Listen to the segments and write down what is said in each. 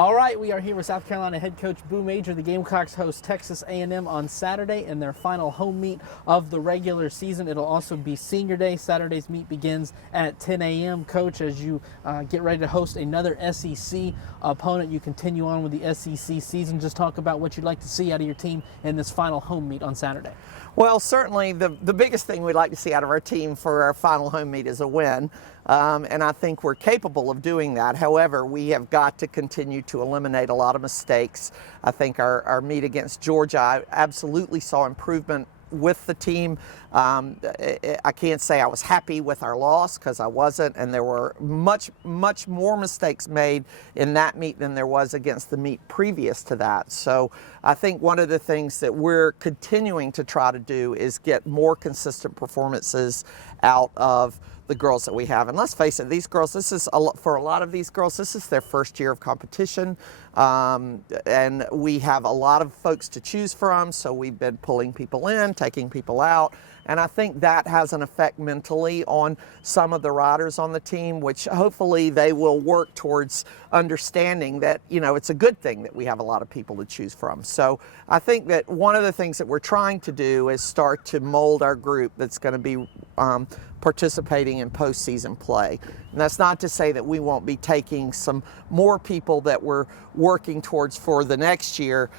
All right, we are here with South Carolina head coach Boo Major. The Gamecocks host Texas A&M on Saturday in their final home meet of the regular season. It'll also be Senior Day. Saturday's meet begins at 10 a.m. Coach, as you get ready to host another SEC opponent, you continue on with the SEC season. Just talk about what you'd like to see out of your team in this final home meet on Saturday. Well, certainly the biggest thing we'd like to see out of our team for our final home meet is a win. And I think we're capable of doing that. However, we have got to continue to eliminate a lot of mistakes. I think our meet against Georgia, I absolutely saw improvement with the team. I can't say I was happy with our loss, because I wasn't, and there were much more mistakes made in that meet than there was against the meet previous to that. So I think one of the things that we're continuing to try to do is get more consistent performances out of the girls that we have. And let's face it, these girls, for a lot of these girls, this is their first year of competition. And we have a lot of folks to choose from, so we've been pulling people in, taking people out. And I think that has an effect mentally on some of the riders on the team, which hopefully they will work towards understanding that, you know, it's a good thing that we have a lot of people to choose from. So I think that one of the things that we're trying to do is start to mold our group that's going to be participating in postseason play. And that's not to say that we won't be taking some more people that we're working towards for the next year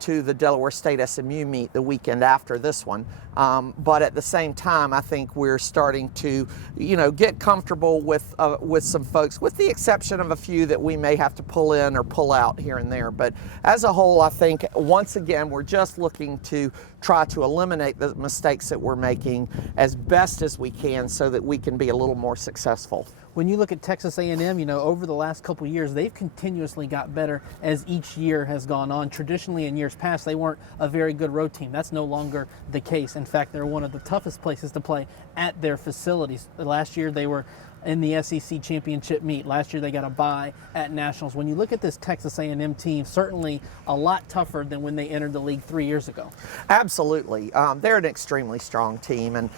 to the Delaware State SMU meet the weekend after this one. But at the same time, I think we're starting to, you know, get comfortable with some folks, with the exception of a few that we may have to pull in or pull out here and there. But as a whole, I think once again, we're just looking to try to eliminate the mistakes that we're making as best as we can so that we can be a little more successful. When you look at Texas A&M, you know, over the last couple of years, they've continuously got better as each year has gone on. Traditionally, in years past, they weren't a very good road team. That's no longer the case. In fact, they're one of the toughest places to play at their facilities. Last year, they were in the SEC championship meet. Last year they got a bye at Nationals. When you look at this Texas A&M team, certainly a lot tougher than when they entered the league 3 years ago. Absolutely. They're an extremely strong team, and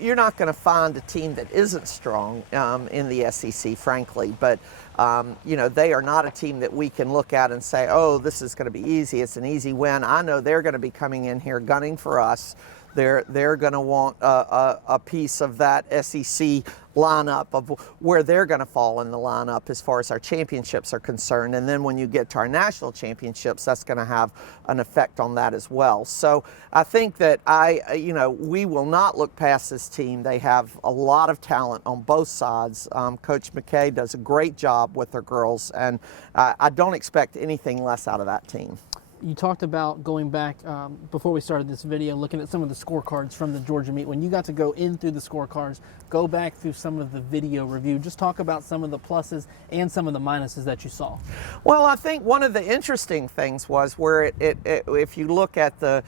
you're not going to find a team that isn't strong in the SEC, frankly, but you know, they are not a team that we can look at and say, oh, this is going to be easy, it's an easy win. I know they're going to be coming in here gunning for us. They're going to want a piece of that SEC lineup, of where they're going to fall in the lineup as far as our championships are concerned. And then when you get to our national championships, that's going to have an effect on that as well. So I think that you know, we will not look past this team. They have a lot of talent on both sides. Coach McKay does a great job with their girls, and I don't expect anything less out of that team. You talked about going back before we started this video, looking at some of the scorecards from the Georgia meet. When you got to go in through the scorecards, go back through some of the video review, just talk about some of the pluses and some of the minuses that you saw. Well, I think one of the interesting things was where if you look at the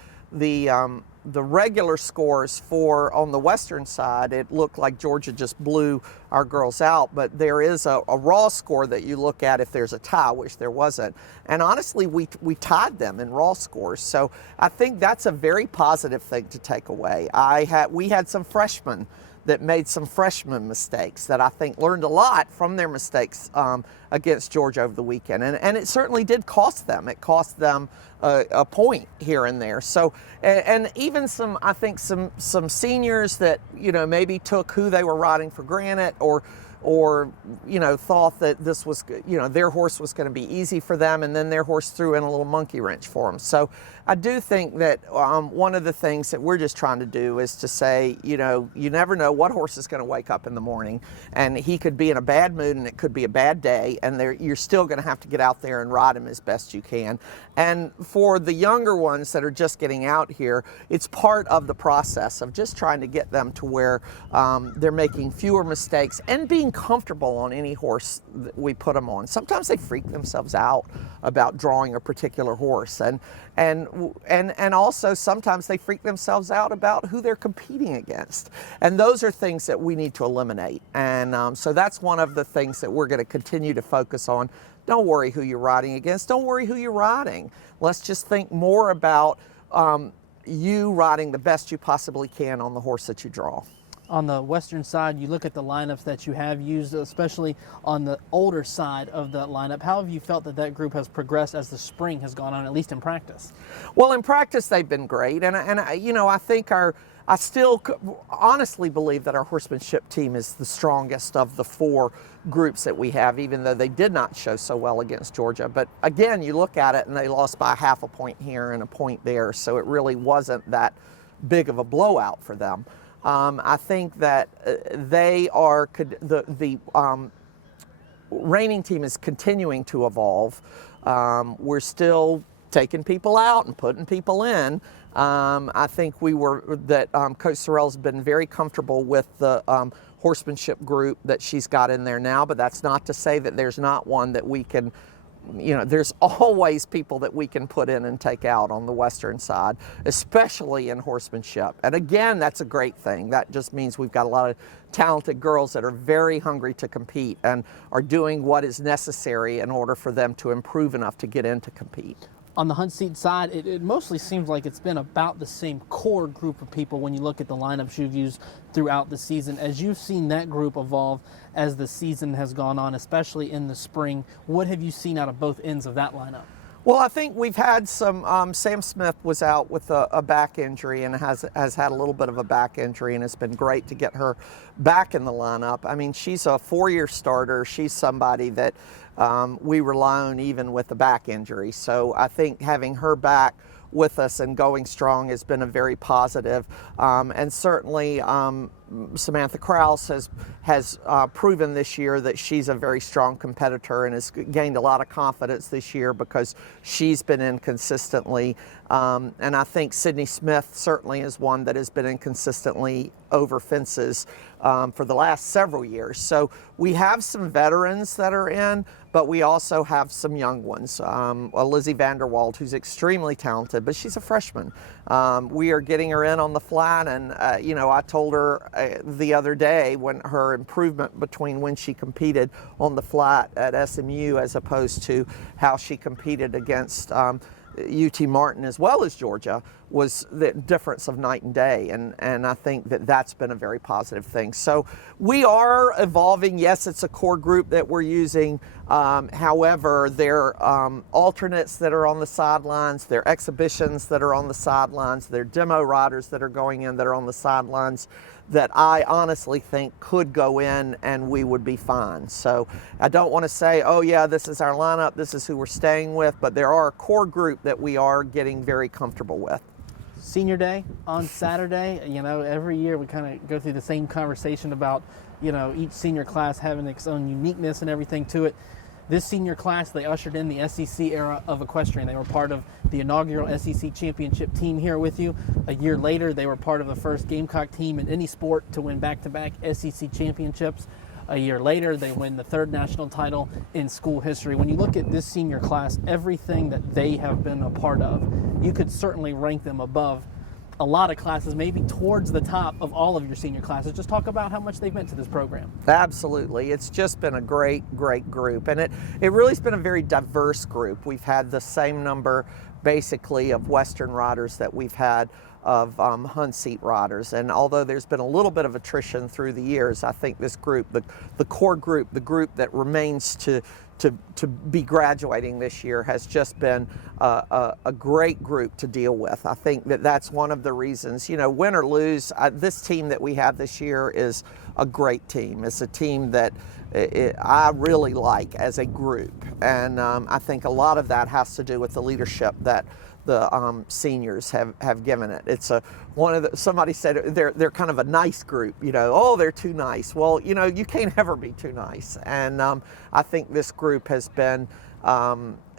regular scores for on the western side, it looked like Georgia just blew our girls out, but there is a raw score that you look at if there's a tie, which there wasn't. And honestly, we tied them in raw scores. So I think that's a very positive thing to take away. We had some freshmen that made some freshman mistakes that I think learned a lot from their mistakes against Georgia over the weekend. And it certainly did cost them. It cost them a point here and there. So, and even I think some seniors that, you know, maybe took who they were riding for granted, or you know, thought that this was, you know, their horse was going to be easy for them, and then their horse threw in a little monkey wrench for them. So I do think that one of the things that we're just trying to do is to say, you know, you never know what horse is going to wake up in the morning, and he could be in a bad mood, and it could be a bad day, and you're still going to have to get out there and ride him as best you can. And for the younger ones that are just getting out here, it's part of the process of just trying to get them to where they're making fewer mistakes and being comfortable on any horse that we put them on. Sometimes they freak themselves out about drawing a particular horse, and also sometimes they freak themselves out about who they're competing against. And those are things that we need to eliminate. And so that's one of the things that we're going to continue to focus on. Don't worry who you're riding against. Don't worry who you're riding. Let's just think more about you riding the best you possibly can on the horse that you draw. On the Western side, you look at the lineups that you have used, especially on the older side of the lineup. How have you felt that that group has progressed as the spring has gone on, at least in practice? Well, in practice, they've been great. And I think I still honestly believe that our horsemanship team is the strongest of the four groups that we have, even though they did not show so well against Georgia. But again, you look at it and they lost by half a point here and a point there. So it really wasn't that big of a blowout for them. I think that they are, the reigning team is continuing to evolve. We're still taking people out and putting people in. I think Coach Sorrell's been very comfortable with the horsemanship group that she's got in there now, but that's not to say that there's not one that we can, there's always people that we can put in and take out on the Western side, especially in horsemanship. And again, that's a great thing. That just means we've got a lot of talented girls that are very hungry to compete and are doing what is necessary in order for them to improve enough to get in to compete. On the hunt seat side, it mostly seems like it's been about the same core group of people when you look at the lineups you've used throughout the season. As you've seen that group evolve as the season has gone on, especially in the spring, what have you seen out of both ends of that lineup? Well, I think we've had some, Sam Smith was out with a back injury and has had a little bit of a back injury, and it's been great to get her back in the lineup. I mean, she's a four-year starter. She's somebody that we rely on even with the back injury. So I think having her back with us and going strong has been a very positive. And certainly Samantha Krause has proven this year that she's a very strong competitor and has gained a lot of confidence this year because she's been in consistently. And I think Sydney Smith certainly is one that has been in consistently over fences for the last several years. So we have some veterans that are in, but we also have some young ones. Lizzie Vanderwald, who's extremely talented, but she's a freshman. We are getting her in on the flat, and I told her the other day when her improvement between when she competed on the flat at SMU as opposed to how she competed against UT Martin as well as Georgia was the difference of night and day, and I think that that's been a very positive thing. So we are evolving. Yes, it's a core group that we're using. However, there are alternates that are on the sidelines, there are exhibitions that are on the sidelines, there are demo riders that are going in that are on the sidelines that I honestly think could go in and we would be fine. So I don't want to say, oh yeah, this is our lineup, this is who we're staying with, but there are a core group that we are getting very comfortable with. Senior Day on Saturday, every year we kind of go through the same conversation about, each senior class having its own uniqueness and everything to it. This senior class, they ushered in the SEC era of equestrian. They were part of the inaugural SEC championship team here with you. A year later, they were part of the first Gamecock team in any sport to win back-to-back SEC championships. A year later, they win the third national title in school history. When you look at this senior class, everything that they have been a part of, you could certainly rank them above a lot of classes, maybe towards the top of all of your senior classes. Just talk about how much they've meant to this program. Absolutely. It's just been a great group. And it really has been a very diverse group. We've had the same number, basically, of Western riders that we've had of hunt seat riders. And although there's been a little bit of attrition through the years, I think this group, the core group, the group that remains to be graduating this year has just been a great group to deal with. I think that that's one of the reasons, win or lose, this team that we have this year is a great team. It's a team that I really like as a group. And I think a lot of that has to do with the leadership that the seniors have given it. It's somebody said they're kind of a nice group, oh, they're too nice. Well, you can't ever be too nice. And I think this group has been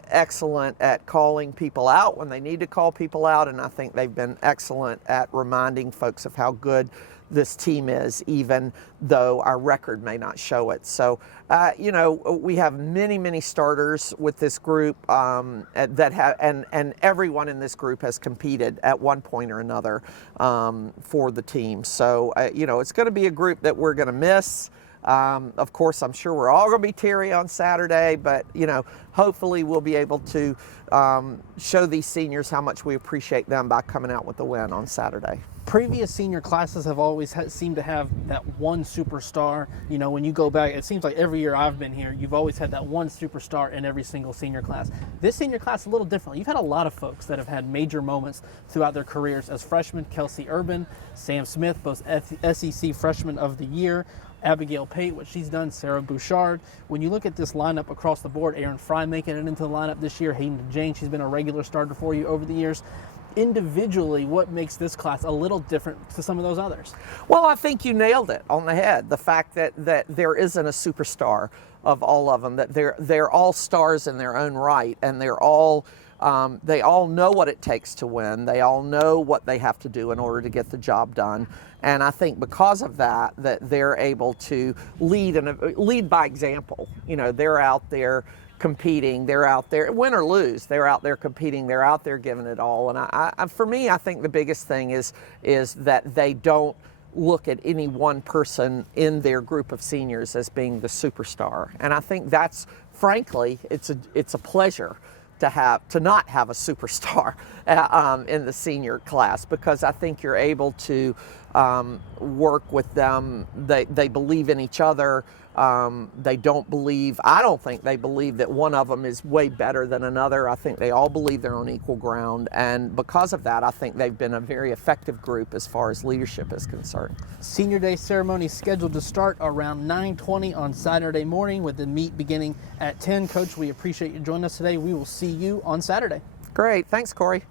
excellent at calling people out when they need to call people out, and I think they've been excellent at reminding folks of how good this team is, even though our record may not show it. So, we have many starters with this group that have, and everyone in this group has competed at one point or another for the team. So, it's going to be a group that we're going to miss. Of course, I'm sure we're all going to be teary on Saturday, but, hopefully we'll be able to show these seniors how much we appreciate them by coming out with the win on Saturday. previous senior classes have always seemed to have that one superstar. You know, when you go back, it seems like every year I've been here, you've always had that one superstar in every single senior class. This senior class is a little different. You've had a lot of folks that have had major moments throughout their careers as freshmen. Kelsey Urban, Sam Smith, both SEC Freshman of the Year. Abigail Pate, what she's done, Sarah Bouchard. When you look at this lineup across the board, Aaron Fry making it into the lineup this year, Hayden Jane, she's been a regular starter for you over the years. Individually, what makes this class a little different to some of those others? Well, I think you nailed it on the head. The fact that there isn't a superstar of all of them, that they're all stars in their own right, and they all know what it takes to win. They all know what they have to do in order to get the job done. And I think because of that they're able to lead by example. You know, they're out there competing, they're out there, win or lose, they're out there competing, they're out there giving it all. And for me, I think the biggest thing is that they don't look at any one person in their group of seniors as being the superstar. And I think that's, frankly, it's a pleasure to not have a superstar in the senior class, because I think you're able to work with them. They believe in each other. I don't think they believe that one of them is way better than another. I think they all believe they're on equal ground, and because of that, I think they've been a very effective group as far as leadership is concerned. Senior Day ceremony scheduled to start around 9:20 on Saturday morning, with the meet beginning at 10. Coach, we appreciate you joining us today. We will see you on Saturday. Great. Thanks, Corey.